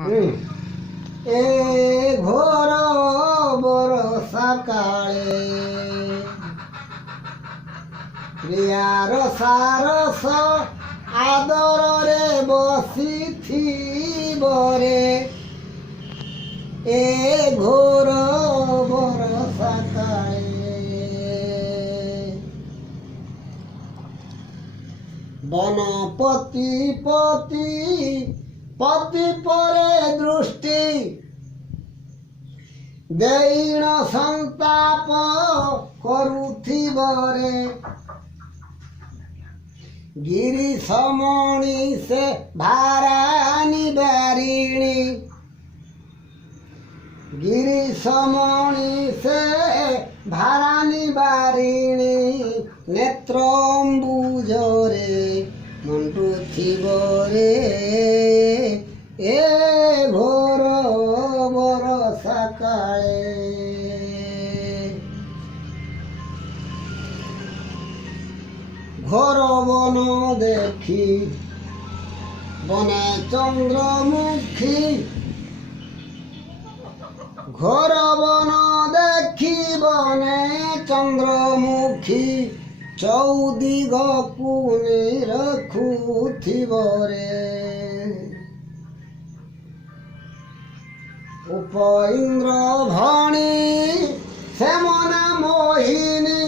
ए घोर बरसा काळे प्रियार सारस आदर रे बसिथिब रे ए घोर बरसा काळे बनपति पति पति परे दृष्टि देण संताप करुथिब रे गिरी समणी से भारानी बारिणी गिरी समणी से भारानी बारिणी नेत्रम्बुज रे मंटुथिब रे ए घोर बरसा काळे घोर बन देखी बने चंद्रमुखी घोर बन देखी बने चंद्रमुखी चौदिग कुने रखुथिब रे उपइंद्र भणी सेमना मोहिनी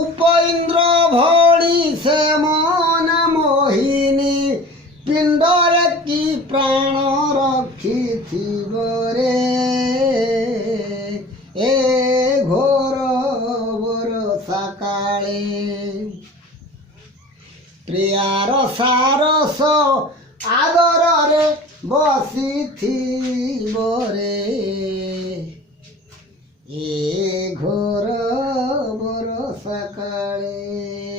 उपइंद्र भणी सेमना मोहिनी पिंडरे की प्राण रखिथिब रे ए घोर बरसा काळे प्रियार सारस आदर रे बसिथिब रे ए घोर बरसा काळे।